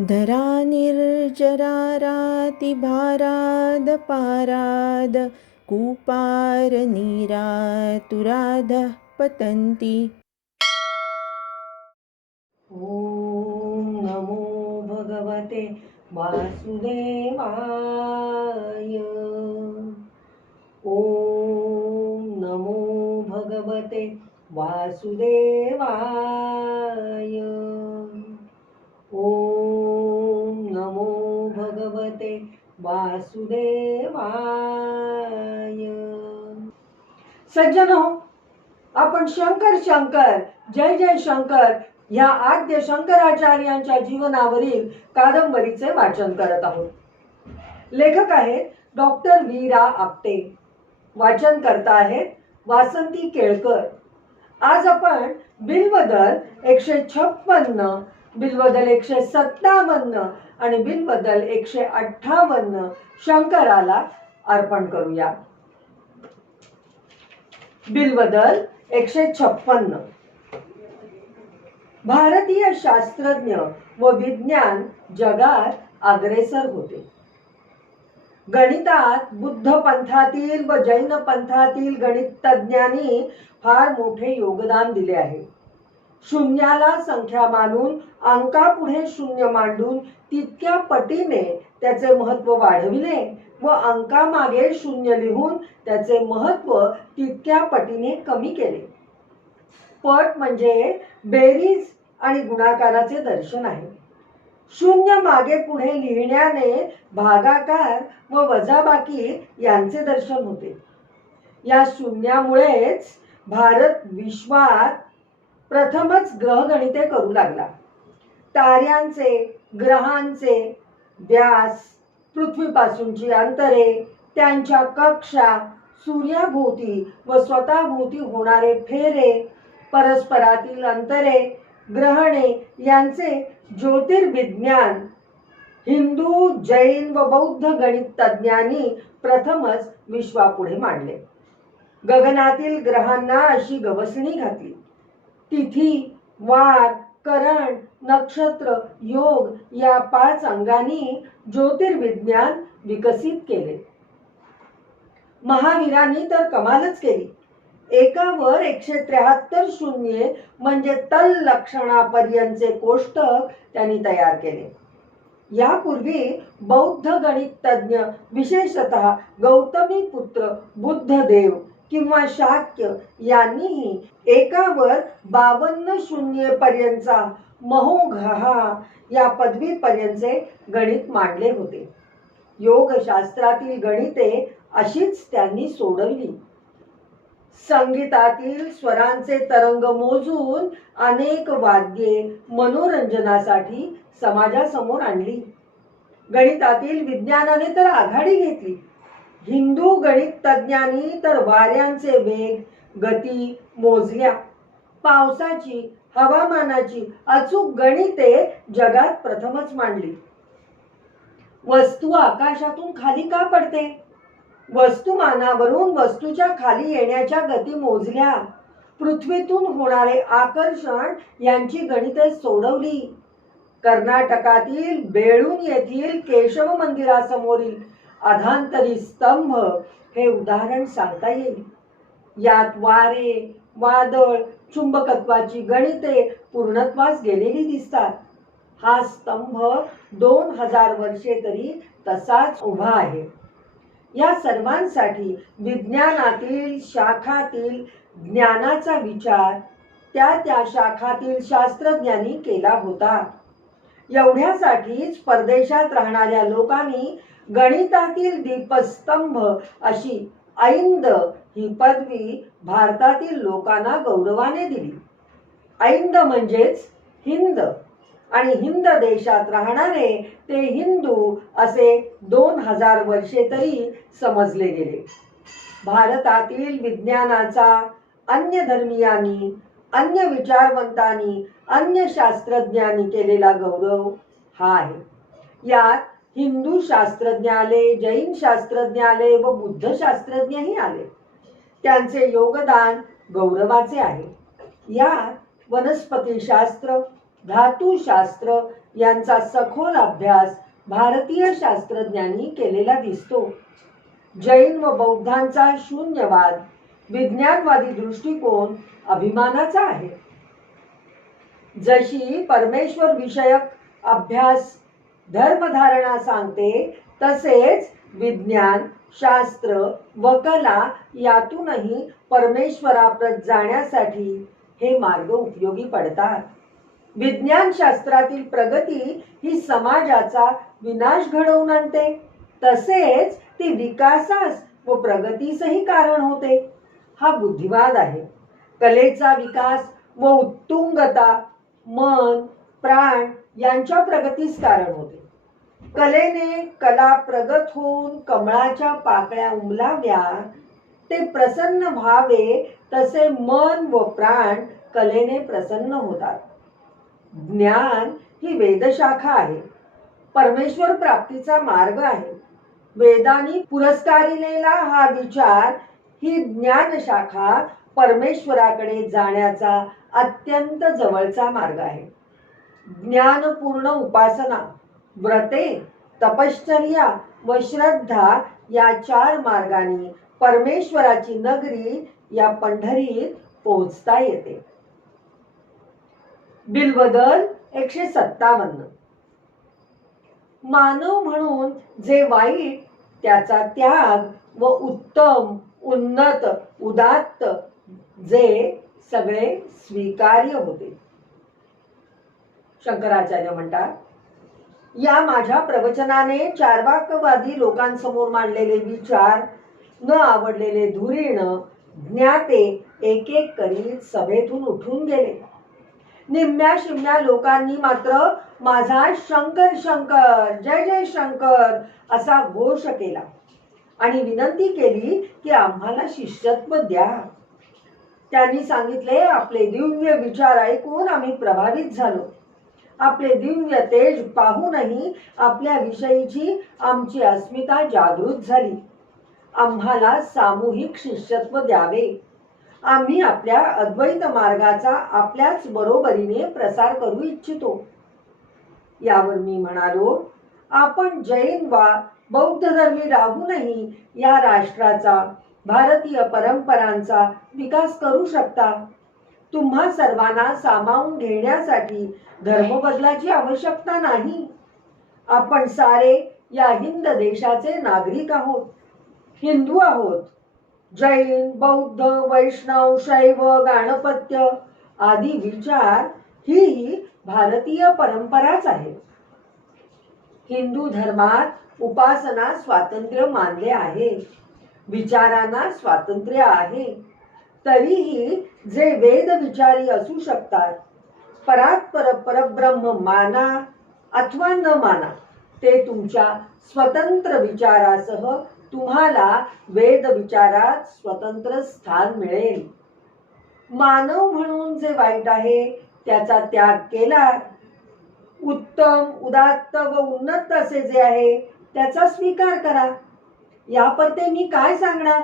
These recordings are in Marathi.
धरा निर्जरारातिभाराद पाराद कूपार नीरातुराधः पतन्ति। ॐ नमो भगवते वासुदेवाय। ॐ नमो भगवते वासुदेवाय। ॐ ते वासुदेवाय. सज्जनो आपण शंकर शंकर जय जय शंकर या आद्य शंकराचार्यांच्या जीवनावरील कादंबरीचे वाचन करत आहोत. लेखक आहेत डॉक्टर वीरा आपटे. वाचन करता आहेत वासंती केळकर. आज आपण बिलबदल एकशे छप्पन्न बिलबदल एकशे सत्तावन्न आणि बिलबदल एकशे अठ्ठावन्न शंकराला अर्पण करूया. बिलबदल एकशे छप्पन्न. भारतीय शास्त्रज्ञ व विज्ञान जगात अग्रेसर होते. गणितात बुद्ध पंथातील व जैन पंथातील गणित तज्ज्ञांनी फार मोठे योगदान दिले आहे. शून्याला संख्या मानून अंकापुढे शून्य मांडून तितक्या पटीने त्याचे महत्त्व वाढविले व अंकामागे शून्य लिहून त्याचे महत्त्व तितक्या पटीने कमी केले. पट म्हणजे बेरीज आणि गुणाकाराचे दर्शन आहे. शून्य मागे पुढे लिहिण्याने भागाकार व वजाबाकी यांचे दर्शन होते. या शून्यामुळेच भारत विश्वात प्रथमच ग्रहगणिते करू लागला. ताऱ्यांचे ग्रहांचे व्यास पृथ्वीपासूनची अंतरे त्यांच्या कक्षा सूर्याभोवती व स्वतःभोवती होणारे फेरे परस्परातील अंतरे ग्रहणे यांचे ज्योतिर्विज्ञान. हिंदू जैन व बौद्ध गणित तज्ज्ञांनी प्रथमच विश्वापुढे मांडले. गगनातील ग्रहांना अशी गवसणी घातली. तिथी वार करण नक्षत्र योग या पाच अंगांनी ज्योतिर्विज्ञान विकसित केले. महावीरांनी तर कमालच केली. एकावर एकशे त्र्याहत्तर शून्ये म्हणजे तल लक्षणापर्यंतचे कोष्टक त्यांनी तयार केले. यापूर्वी बौद्ध गणित तज्ञ विशेषतः गौतमी पुत्र बुद्धदेव किंवा शाक्य यांनीही एकावर बावन्न शून्य पर्यंतचा महोघहा या पदवीपर्यंतचे गणित मांडले होते. योगशास्त्रातील गणिते अशीच त्यांनी सोडवली. संगीतातील स्वरांचे तरंग मोजून अनेक वाद्ये मनोरंजनासाठी समाजासमोर आणली. गणितातील विज्ञानाने तर आघाडी घेतली. हिंदू गणित तज्ज्ञांनी तर वाऱ्यांचे वेग गती मोजल्या. पावसाची हवामानाची अचूक गणिते जगात प्रथमच मांडली. वस्तू आकाशातून खाली का पडते? वस्तुमानावरून वस्तूच्या खाली येण्याच्या गती मोजल्या. पृथ्वीतून होणारे आकर्षण यांची गणिते सोडवली. कर्नाटकातील बेळून येथील केशव मंदिरासमोरील अधांतरी स्तंभ हे उदाहरण सांगता येईल. यात वारे वादळ चुंबकत्वाची गणिते पूर्णत्वास गेलेली दिसतात. हा स्तंभ दोन हजार वर्षे तरी तसाच उभा आहे. या सर्वांसाठी विज्ञानातील शाखातील ज्ञानाचा विचार त्या त्या शाखातील शास्त्रज्ञांनी केला होता. एवढ्यासाठीच परदेशात राहणाऱ्या लोकांनी गणितातील दीपस्तंभ अशी ऐंद ही पदवी भारतातील लोकांना गौरवाने दिली. ऐंद म्हणजेच हिंद. आणि हिंद देशात राहणारे ते हिंदू असे दोन हजार वर्षे तरी समजले गेले. भारतातील विज्ञानाचा अन्य धर्मियांनी अन्य विचारवंतांनी अन्य शास्त्रज्ञांनी केलेला गौरव हा आहे. यात हिंदू शास्त्रज्ञ आले जैन शास्त्रज्ञ आले व बुद्ध शास्त्रज्ञही आले. त्यांचे योगदान गौरवाचे आहे. यात वनस्पतीशास्त्र धातुशास्त्र यांचा सखोल अभ्यास भारतीय शास्त्रज्ञांनी केलेला दिसतो. जैन व बौद्धांचा शून्यवाद विज्ञानवादी दृष्टिकोन अभिमानाचा आहे. जशी परमेश्वर विषयक अभ्यास धर्मधारणा सांगते तसेच विज्ञान शास्त्र व कला यातूनही परमेश्वराप्रत जाण्यासाठी हे मार्ग उपयोगी पडतात. विज्ञान शास्त्रातील प्रगती ही समाजाचा विनाश घडवून आणते तसेच ती विकासास व प्रगतीसही कारण होते. हा बुद्धिवाद आहे. कलेचा विकास व उत्तुंगता मन प्राण यांच्या प्रगतीस कारण होते. कलेने कला प्रगत होऊन कमळाच्या पाकळ्या उमलाव्या ते प्रसन्न व्हावे तसे मन व प्राण कलेने प्रसन्न होतात. ज्ञान ही वेदशाखा आहे. परमेश्वर प्राप्तीचा मार्ग आहे. वेदांनी पुरस्कारिलेला हा विचार ही ज्ञानशाखा परमेश्वराकडे जाण्याचा अत्यंत जवळचा मार्ग आहे. ज्ञानपूर्ण उपासना व्रते तपश्चर्या व श्रद्धा या चार मार्गाने परमेश्वराची नगरी या पंढरीत पोहोचता येते. बिलबदल एकशे सत्तावन्न. मानव म्हणून जे वाईट त्याचा त्याग व उत्तम उन्नत उदात्त जे सगळे स्वीकार्य होते. शंकराचार्य म्हणतात या माझ्या प्रवचनाने चारवाकवादी लोकांसमोर मांडलेले विचार न आवडलेले धुरीण ज्ञाते एक एक करीत सभेतून उठून गेले. निम्म्या शिम्म्या लोकांनी मात्र माझा शंकर शंकर जय जय शंकर असा घोष केला. आणि विनंती केली की आम्हाला शिष्यत्व द्या. त्यांनी सांगितले आपले दिव्य विचार ऐकून आम्ही प्रभावित झालो. आपले दिव्य तेज पाहूनही आपल्या विषयीची आमची अस्मिता जागृत झाली. आम्हाला सामूहिक शिष्यत्व द्यावे. आम्ही आपल्या अद्वैत मार्गाचा आपल्याच बरोबरीने प्रसार करू इच्छितो. यावर मी म्हणालो आपण जैन वा बौद्ध धर्मी राहूनही या राष्ट्राचा भारतीय परंपरांचा विकास करू शकता. तुम्हा सर्वांना सामावून घेण्यासाठी धर्मबदलाची आवश्यकता नाही. आपण सारे या हिंद देशाचे नागरिक आहोत. हिंदू आहोत. जैन बौद्ध वैष्णव शैव गाणपत्य आदी विचार ही ही भारतीय परंपराच आहे हिंदू धर्मात उपासना स्वातंत्र्य मानले आहे. विचारांना स्वातंत्र्य आहे. तरीही जे वेद विचारी असू शकतात परात्पर परब्रह्म माना अथवा न माना ते तुमच्या स्वतंत्र विचारासह तुम्हाला वेद विचारात स्वतंत्र स्थान मिळेल. मानव म्हणून जे वाईट आहे त्याचा त्याग केला. उत्तम उदात्त व उन्नत असे जे आहे त्याचा स्वीकार करा. यापरते मी काय सांगणार?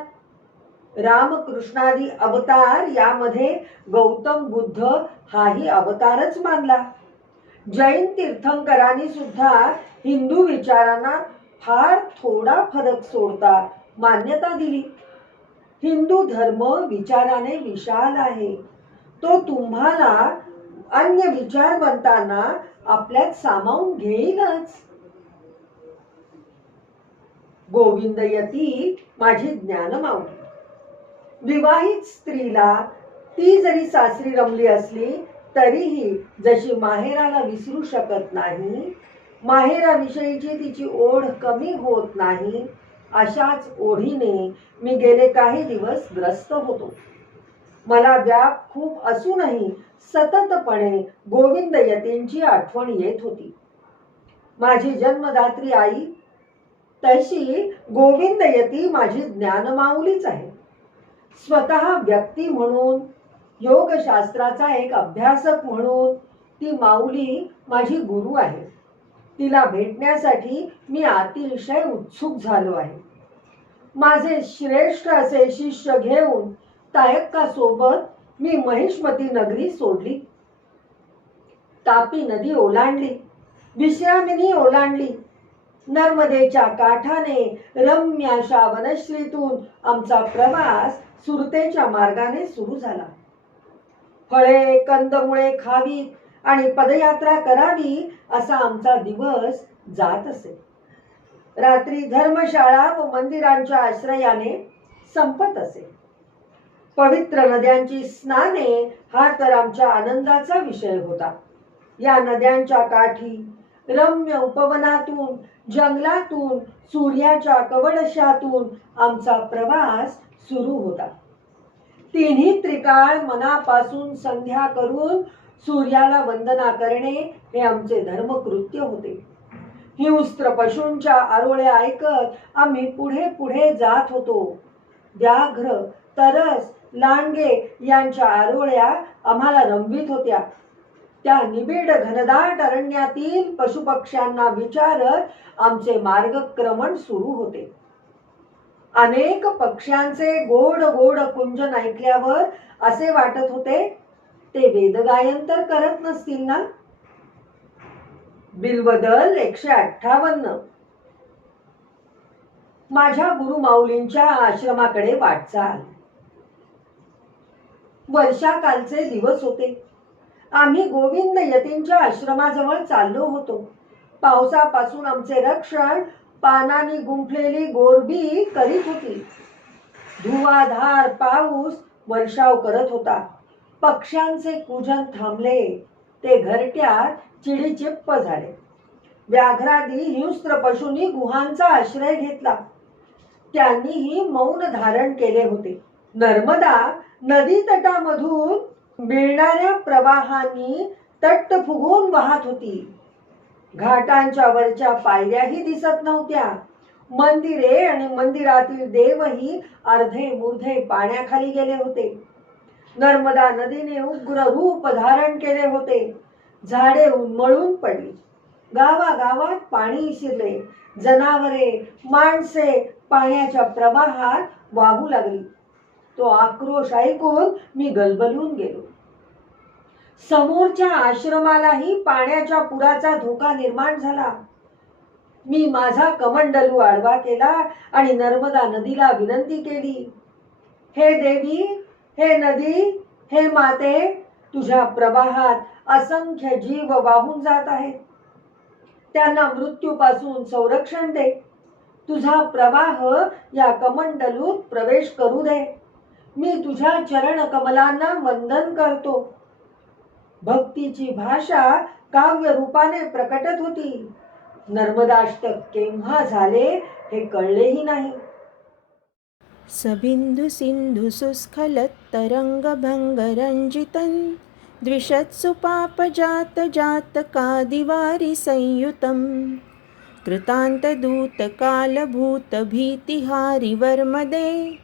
रामकृष्णादी अवतार यामध्ये गौतम बुद्ध हाही अवतारच मानला. जैन तीर्थंकरांनी सुद्धा हिंदू विचारांना फार थोडा फरक सोडता मान्यता दिली. हिंदू धर्म विचाराने विशाल आहे. तो तुम्हाला अन्य विचार बनताना आपल्यात सामावून घेईलच. गोविंदयती माझी ज्ञान मावली विवाहित स्त्रीला ती जरी सासरी रमली असली तरीही जशी माहेराला विसरू शकत नाही माहेराविषयीची तिची ओढ कमी होत नाही अशाच ओढीने मी गेले काही दिवस ग्रस्त होतो. मला व्याप खूप असूनही सततपणे गोविंद यतींची आठवण येत होती. माझी जन्मदात्री आई तशी गोविंद यती माझी ज्ञानमाऊलीच आहे. स्वतः व्यक्ती म्हणून योगशास्त्राचा एक अभ्यासक म्हणून ती माऊली माझी गुरु आहे. तिला भेटण्यासाठी मी अतिशय उत्सुक झालो आहे. माझे श्रेष्ठ असे शिष्य घेऊन तायक्का सोबत मी महिष्मती नगरी सोडली. तापी नदी ओलांडली. विश्रामिनी ओलांडली. नर्मदेच्या काठाने रम्य अशा वनश्रीतून आमचा प्रवास सुरतेच्या मार्गाने सुरू झाला. फळे कंदमुळे खावी आणि पदयात्रा करावी असा आमचा दिवस जात असे. रात्री धर्मशाळा व मंदिरांच्या आश्रयाने संपत असे. पवित्र नद्यांची स्नाने हा तर आमच्या आनंदाचा विषय होता. या नद्यांच्या काठी रम्य उपवनातून जंगलातून सूर्याच्या कवडशातून आमचा प्रवास सुरू होता. तिन्ही त्रिकाळ मनापासून संध्या करून सूर्याला वंदना करणे हे आमचे धर्मकृत्य होते. हिंस्त्र पशूंच्या आरोळ्या ऐकत आम्ही पुढे पुढे जात होतो. व्याघ्र तरस लांडगे यांच्या आरोळ्या आम्हाला रंगवीत होत्या. त्या निबिड घनदाट अरण्यातील पशुपक्ष्यांना विचारत आमचे मार्गक्रमण सुरू होते. अनेक पक्ष्यांचे गोड गोड कुंजन ऐकल्यावर असे वाटत होते ते वेदगायन तर करत नसतील ना? बिलबदल एकशे अठ्ठावन्न. माझ्या गुरुमाऊलींच्या आश्रमाकडे वाटचाल. वर्षाकालचे दिवस होते. आम्ही गोविंद यतींच्या आश्रमाजवळ चाललो होतो. पावसापासून आमचे रक्षण पानांनी गुंफलेली गोरबी करीत होती. धुवाधार पाऊस वर्षाव करत होता. पक्ष्यांचे कुजन थांबले. ते घरट्यात चिडीचिप्प झाले. व्याघ्रादी हिंस्त्र पशूंनी गुहांचा आश्रय घेतला. त्यांनीही मौन धारण केले होते. नर्मदा नदी तटामधून मिळणाऱ्या प्रवाहांनी तट्ट फुगून वाहत होती. घाटांच्या वरच्या पायऱ्याही दिसत नव्हत्या. मंदिरे आणि मंदिरातील देवही अर्धे मुर्धे पाण्याखाली गेले होते. नर्मदा नदीने उग्र रूप धारण केले होते. झाडे उन्मळून पडली. गावागावात पाणी शिरले. जनावरे माणसे पाण्याच्या प्रवाहात वाहू लागली. तो आक्रोश ऐकून मी गलबलून गेलो. समोरच्या आश्रमालाही पाण्याच्या पुराचा धोका निर्माण झाला. मी माझा कमंडलू आडवा केला आणि नर्मदा नदीला विनंती केली हे देवी हे नदी हे माते तुझ्या प्रवाहात असंख्य जीव वाहून जात आहेत. त्यांना मृत्यूपासून संरक्षण दे. तुझा प्रवाह या कमंडलूत प्रवेश करू दे. मी तुझ्या चरण कमलांना वंदन करतो. भक्तीची भाषा काव्य रूपाने प्रकटत होती. नर्मदाष्टक केव्हा झाले हे कळलेही नाही. सबिन्दुसिन्धुसुस्खलत्तरङ्गभङ्गरञ्जितं द्विषत्सु पापजातजातकादिवारिसंयुतं दे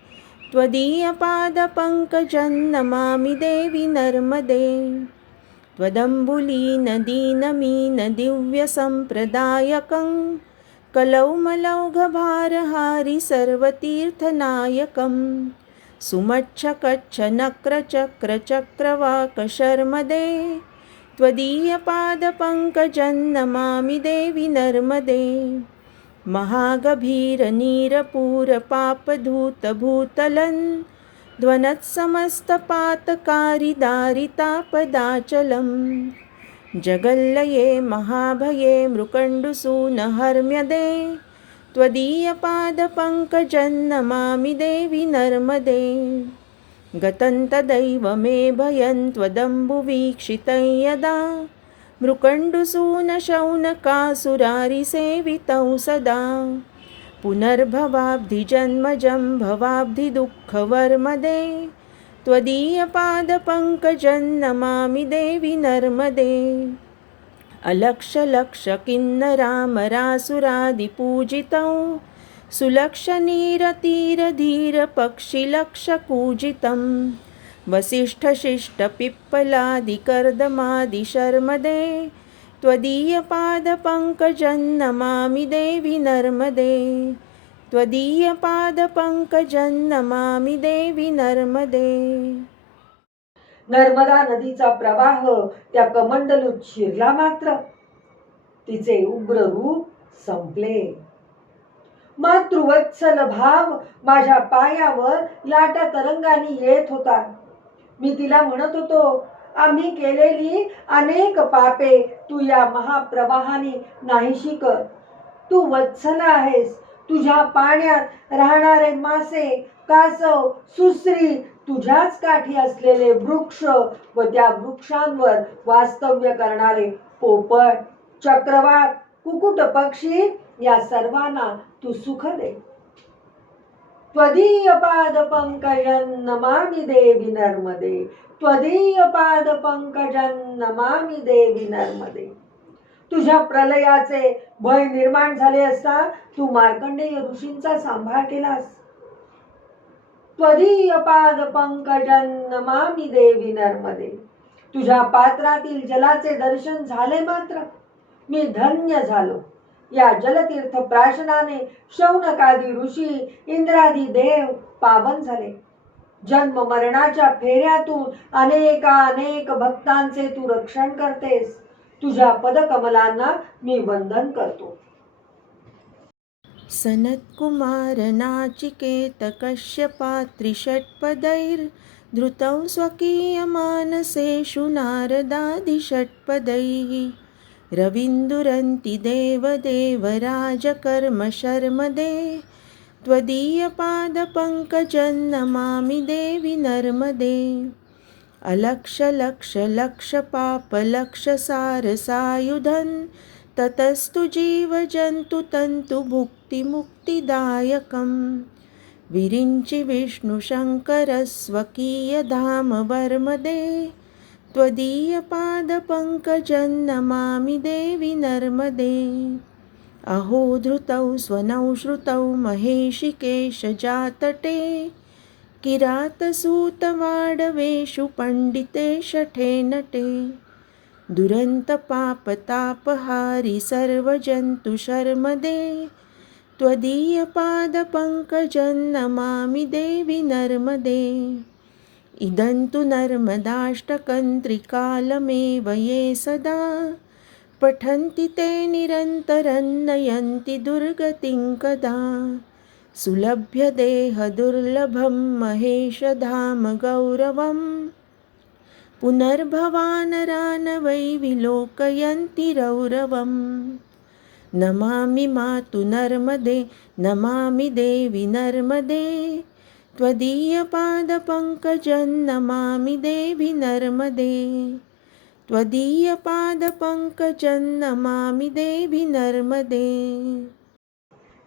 त्वदीयपादपङ्कजन्नमामि देवि नर्मदे। त्वदम्बुलीनदीनमीनदिव्यसम्प्रदायकं कलौमलौघभारहारि सर्वतीर्थनायकं। सुमच्छकच्छनक्रचक्रचक्रवाकशर्मदे। त्वदीयपादपङ्कजन्नमामि देवि नर्मदे। महागभीरनीरपूरपापधूतभूतलन् ध्वनत्समस्तपातकारिदारितापदाचलं जगल्लये महाभये मृकण्डुसूनहर्म्यदे त्वदीयपादपङ्कजन्नमामि देवि नर्मदे। गतन्तदैव मे भयं त्वदम्बुवीक्षितं यदा मृकण्डुसूनशौनकासुरारिसेवितौ सदा। पुनर्भवाब्धिजन्मजं भवाब्धिदुःखवर्मदे। त्वदीयपादपङ्कजन्नमामि देवि नर्मदे। अलक्षलक्षकिन्नरामरासुरादिपूजितौ। सुलक्षनीरतीरधीरपक्षिलक्षकूजितं वसिष्ठशिष्टपिप्पलादिकर्दमादिशर्मदे त्वदीयपादपङ्कजन्नमामि देवि नर्मदे। त्वदीयपादपङ्कजन्नमामि देवि नर्मदे। नर्मदा नदीचा प्रवाह त्या कमंडलूत शिरला मात्र. तिचे उग्र रूप संपले. मातृवत्सल भाव माझ्या पायावर लाटा तरंगाने येत होता. मी तिला म्हणत होतो आम्ही केलेली अनेक पापे तू या महाप्रवाहाने नाहीशी कर. तू वत्सल आहेस. तुझ्या पाण्यात राहणारे मासे कासव सुसरी तुझ्याच काठी असलेले वृक्ष व त्या वृक्षांवर वास्तव्य करणारे पोपट चक्रवात कुकुट पक्षी या सर्वांना तू सुख दे. त्वदीय पाद नमामि देवी नर्मदे त्वदीय पाद नमामि देवी नर्मदे तुझ्या प्रलयाचे भय निर्माण झाले असता तू मार्कंडेय ऋषींचा सांभाळ केलास. त्वदीय पाद नमामि देवी नर्मदे तुझ्या पात्रातील जलाचे दर्शन झाले मात्र. मी धन्य झालो. या जलतीर्थ प्राशनाने शौनकादी ऋषी इंद्रादी देव पावन झाले. जन्म मरणाच्या फेऱ्यातून अनेका अनेक भक्तांचे तू रक्षण करतेस. तुझ्या पदकमलांना मी वंदन करतो. सनत्कुमारनाचिकेतकश्यपात्रिषट्पदैर्धृतौ स्वकीयमानसेषु नारदादिषट्पदैः रवीन्दुरन्ति देवदेवराजकर्मशर्मदे त्वदीयपादपङ्कजन्नमामि देवि नर्मदे अलक्षलक्षलक्षपापलक्षसारसायुधन् ततस्तु जीवजन्तुतन्तुभुक्तिमुक्तिदायकम्। विरिञ्चि विष्णुशङ्करस्वकीयधाम वर्मदे त्वदीयपादपङ्कजन्नमामि देवि नर्मदे। अहो धृतौ स्वनौ श्रुतौ महेशिकेशजातटे। किरातसूतवाडवेषु पण्डिते शठे नटे। दुरन्तपापतापहारि सर्वजन्तुशर्मदे त्वदीयपादपङ्कजन्नमामि देवि नर्मदे इदं तु नर्मदाष्टकन्त्रिकालमेव ये सदा। पठन्ति ते निरन्तरं नयन्ति दुर्गतिं कदा। सुलभ्य देहदुर्लभं महेशधाम गौरवम्। पुनर्भवानरान वै विलोकयन्ति रौरवम्। नमामि मातु नर्मदे नमामि देवि नर्मदे त्वदीयपादपङ्कजं नमामि देवि नर्मदे। त्वदीयपादपङ्कजं नमामि देवि नर्मदे।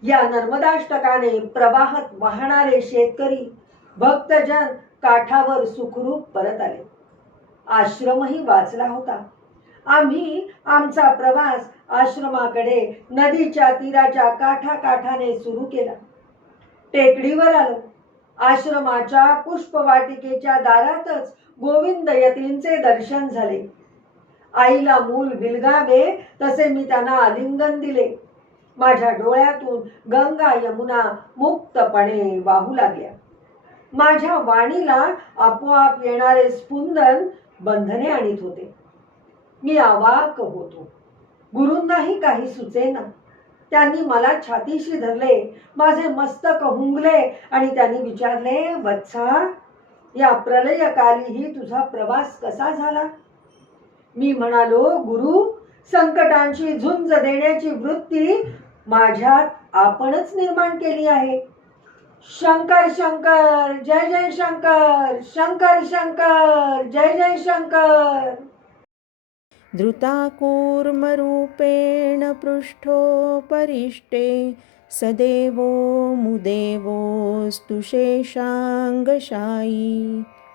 या नर्मदाष्टकाने प्रवाहात वाहणारे शेतकरी भक्तजन काठावर सुखरूप परत आले. आश्रमही वाचला होता. आम्ही आमचा प्रवास आश्रमाकडे नदीच्या तीराच्या काठाकाठाने सुरू केला. टेकडीवर आलो. आश्रमाच्या पुष्पवाटिकेच्या दारातच गोविंद यतींचे दर्शन झाले. आईला मूल बिलगावे तसे मी त्यांना आलिंगन दिले. माझ्या डोळ्यातून गंगा यमुना मुक्तपणे वाहू लागल्या. माझ्या वाणीला आपोआप येणारे स्पुंदन बंधने आणीत होते. मी अवाक होतो. गुरूंनाही काही सुचेना. त्यांनी मला छातीशी धरले माझे मस्तक हुंगले आणि त्यांनी विचारले वत्सा या प्रलयकालीही तुझा प्रवास कसा झाला? मी म्हणालो गुरु संकटांची झुंज देण्याची वृत्ती माझ्यात आपणच निर्माण केली आहे. शंकर शंकर जय जय शंकर शंकर शंकर जय जय शंकर. धृताकूर्मरूपेण पृष्ठोपरिष्टे सदेवो मुदेवोऽस्तु शेषाङ्गशायी।